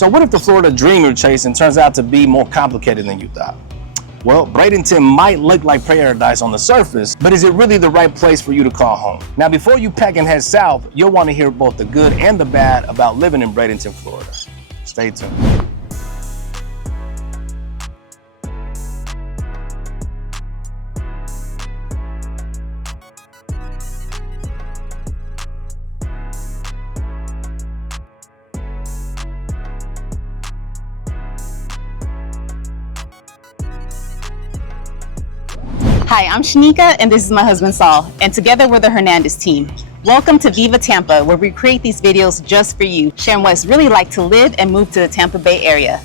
So what if the Florida dream you're chasing turns out to be more complicated than you thought? Well, Bradenton might look like paradise on the surface, but is it really the right place for you to call home? Now, before you pack and head south, you'll want to hear both the good and the bad about living in Bradenton, Florida. Stay tuned. Hi, I'm Shanika, and this is my husband Saul, and together we're the Hernandez team. Welcome to Viva Tampa, where we create these videos just for you, sharing what it's really like to live and move to the Tampa Bay area.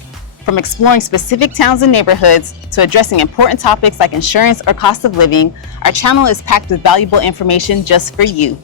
From exploring specific towns and neighborhoods to addressing important topics like insurance or cost of living, our channel is packed with valuable information just for you.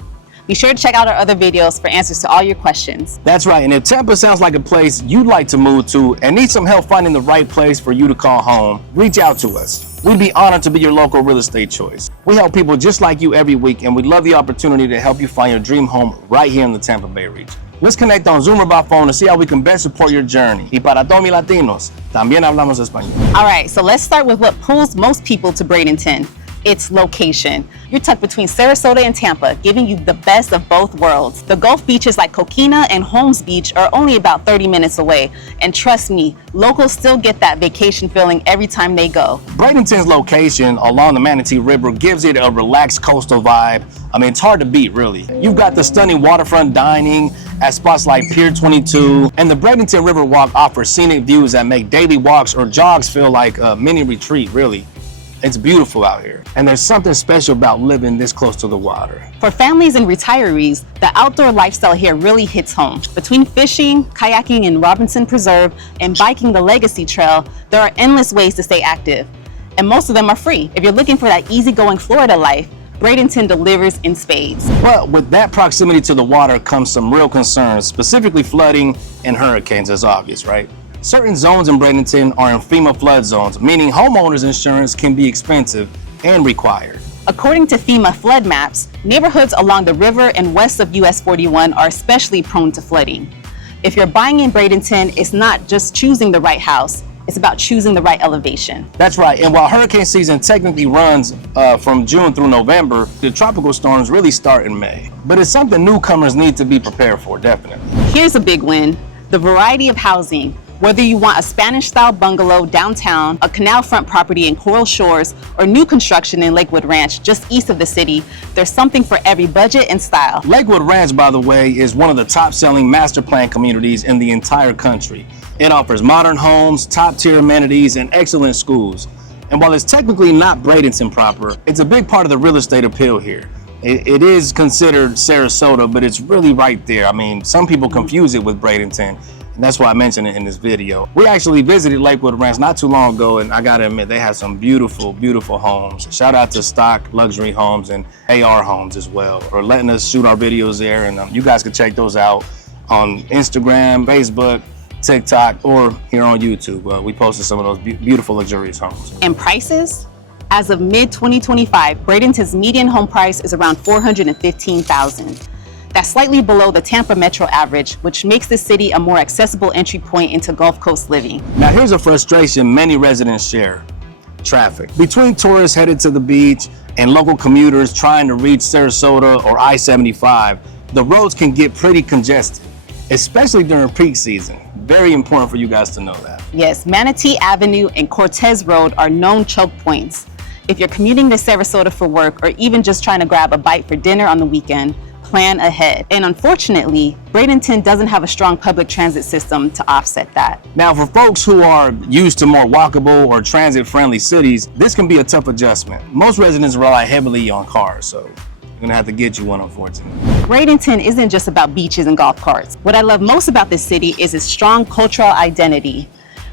Be sure to check out our other videos for answers to all your questions. That's right, and if Tampa sounds like a place you'd like to move to and need some help finding the right place for you to call home, reach out to us. We'd be honored to be your local real estate choice. We help people just like you every week, and we'd love the opportunity to help you find your dream home right here in the Tampa Bay region. Let's connect on Zoom or by phone to see how we can best support your journey. Y para todos mis latinos, también hablamos español. All right, so let's start with what pulls most people to Bradenton. Its location. You're tucked between Sarasota and Tampa, giving you the best of both worlds. The Gulf beaches like Coquina and Holmes Beach are only about 30 minutes away. And trust me, locals still get that vacation feeling every time they go. Bradenton's location along the Manatee River gives it a relaxed coastal vibe. I mean, it's hard to beat, really. You've got the stunning waterfront dining at spots like Pier 22, and the Bradenton Riverwalk offers scenic views that make daily walks or jogs feel like a mini retreat, really. It's beautiful out here, and there's something special about living this close to the water. For families and retirees, the outdoor lifestyle here really hits home. Between fishing, kayaking in Robinson Preserve, and biking the Legacy Trail, there are endless ways to stay active, and most of them are free. If you're looking for that easygoing Florida life, Bradenton delivers in spades. But with that proximity to the water comes some real concerns, specifically flooding and hurricanes, as obvious, right? Certain zones in Bradenton are in FEMA flood zones, meaning homeowners insurance can be expensive and required. According to FEMA flood maps, neighborhoods along the river and west of US 41 are especially prone to flooding. If you're buying in Bradenton, it's not just choosing the right house, it's about choosing the right elevation. That's right, and while hurricane season technically runs from June through November, the tropical storms really start in May. But it's something newcomers need to be prepared for, definitely. Here's a big win, the variety of housing. Whether you want a Spanish-style bungalow downtown, a canal front property in Coral Shores, or new construction in Lakewood Ranch just east of the city, there's something for every budget and style. Lakewood Ranch, by the way, is one of the top-selling master plan communities in the entire country. It offers modern homes, top-tier amenities, and excellent schools. And while it's technically not Bradenton proper, it's a big part of the real estate appeal here. It is considered Sarasota, but it's really right there. I mean, some people confuse it with Bradenton. And that's why I mentioned it in this video. We actually visited Lakewood Ranch not too long ago, and I gotta admit, they have some beautiful, beautiful homes. Shout out to Stock Luxury Homes and AR Homes as well for letting us shoot our videos there. And you guys can check those out on Instagram, Facebook, TikTok, or here on YouTube. We posted some of those beautiful, luxurious homes. And prices? As of mid-2025, Bradenton's median home price is around $415,000. That's slightly below the Tampa metro average, which makes the city a more accessible entry point into Gulf Coast living. Now here's a frustration many residents share: traffic. Between tourists headed to the beach and local commuters trying to reach Sarasota or I-75, the roads can get pretty congested, especially during peak season. Very important for you guys to know that. Yes, Manatee Avenue and Cortez Road are known choke points. If you're commuting to Sarasota for work or even just trying to grab a bite for dinner on the weekend, plan ahead. And unfortunately, Bradenton doesn't have a strong public transit system to offset that. Now, for folks who are used to more walkable or transit-friendly cities, this can be a tough adjustment. Most residents rely heavily on cars, so I'm gonna have to get you one, unfortunately. Bradenton isn't just about beaches and golf carts. What I love most about this city is its strong cultural identity.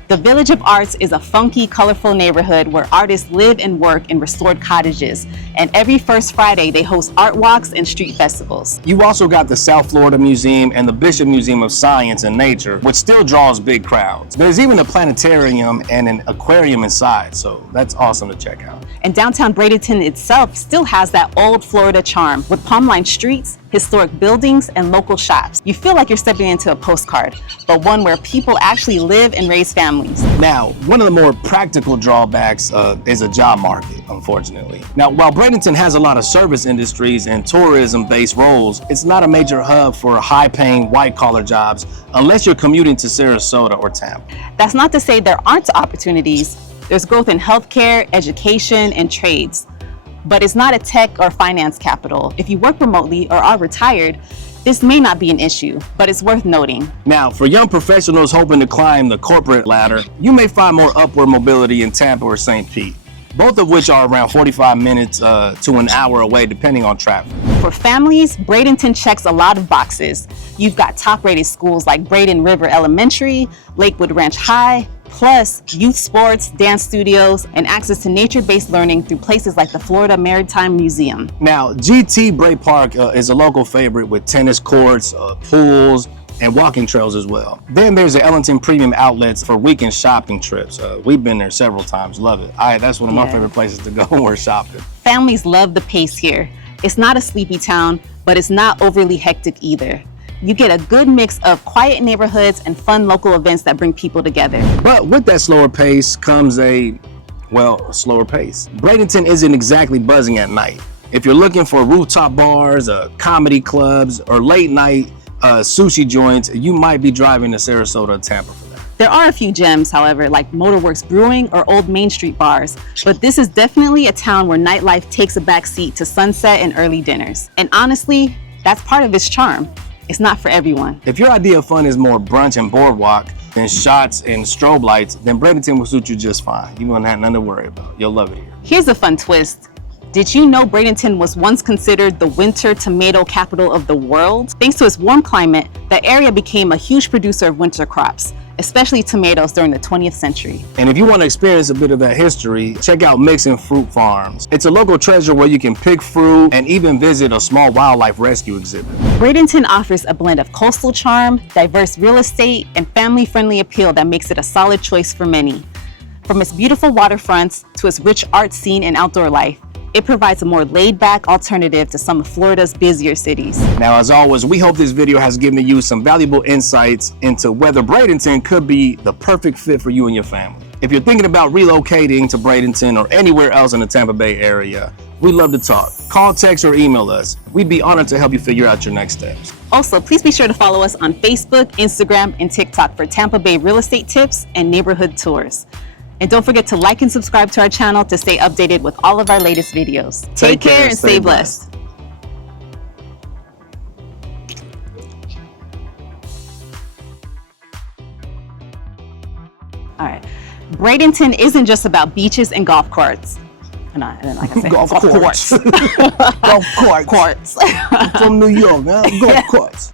The Village of Arts is a funky, colorful neighborhood where artists live and work in restored cottages. And every first Friday, they host art walks and street festivals. You also got the South Florida Museum and the Bishop Museum of Science and Nature, which still draws big crowds. There's even a planetarium and an aquarium inside, so that's awesome to check out. And downtown Bradenton itself still has that old Florida charm with palm-lined streets, historic buildings, and local shops. You feel like you're stepping into a postcard, but one where people actually live and raise families. Now, one of the more practical drawbacks is a job market, unfortunately. Now, while Bradenton has a lot of service industries and tourism-based roles, it's not a major hub for high-paying white-collar jobs unless you're commuting to Sarasota or Tampa. That's not to say there aren't opportunities. There's growth in healthcare, education, and trades. But it's not a tech or finance capital. If you work remotely or are retired, this may not be an issue, but it's worth noting. Now, for young professionals hoping to climb the corporate ladder, you may find more upward mobility in Tampa or St. Pete, both of which are around 45 minutes to an hour away, depending on traffic. For families, Bradenton checks a lot of boxes. You've got top-rated schools like Braden River Elementary, Lakewood Ranch High, plus youth sports, dance studios, and access to nature-based learning through places like the Florida Maritime Museum. Now, GT Bray Park is a local favorite with tennis courts, pools, and walking trails as well. Then there's the Ellenton Premium Outlets for weekend shopping trips. We've been there several times, love it. That's one of my favorite places to go when we're shopping. Families love the pace here. It's not a sleepy town, but it's not overly hectic either. You get a good mix of quiet neighborhoods and fun local events that bring people together. But with that slower pace comes a slower pace. Bradenton isn't exactly buzzing at night. If you're looking for rooftop bars, comedy clubs, or late night sushi joints, you might be driving to Sarasota or Tampa for that. There are a few gems, however, like Motorworks Brewing or Old Main Street bars, but this is definitely a town where nightlife takes a back seat to sunset and early dinners. And honestly, that's part of its charm. It's not for everyone. If your idea of fun is more brunch and boardwalk than shots and strobe lights, then Bradenton will suit you just fine. You won't have nothing to worry about. You'll love it here. Here's a fun twist. Did you know Bradenton was once considered the winter tomato capital of the world? Thanks to its warm climate, the area became a huge producer of winter crops, especially tomatoes during the 20th century. And if you want to experience a bit of that history, check out Mixon Fruit Farms. It's a local treasure where you can pick fruit and even visit a small wildlife rescue exhibit. Bradenton offers a blend of coastal charm, diverse real estate, and family-friendly appeal that makes it a solid choice for many. From its beautiful waterfronts to its rich art scene and outdoor life, it provides a more laid-back alternative to some of Florida's busier cities. Now, as always, we hope this video has given you some valuable insights into whether Bradenton could be the perfect fit for you and your family. If you're thinking about relocating to Bradenton or anywhere else in the Tampa Bay area, we'd love to talk. Call, text, or email us. We'd be honored to help you figure out your next steps. Also, please be sure to follow us on Facebook, Instagram, and TikTok for Tampa Bay real estate tips and neighborhood tours. And don't forget to like and subscribe to our channel to stay updated with all of our latest videos. Take care and stay blessed. All right. Bradenton isn't just about beaches and golf courts. No, like I said, golf courts. Golf courts. Courts. From New York, man. Golf courts.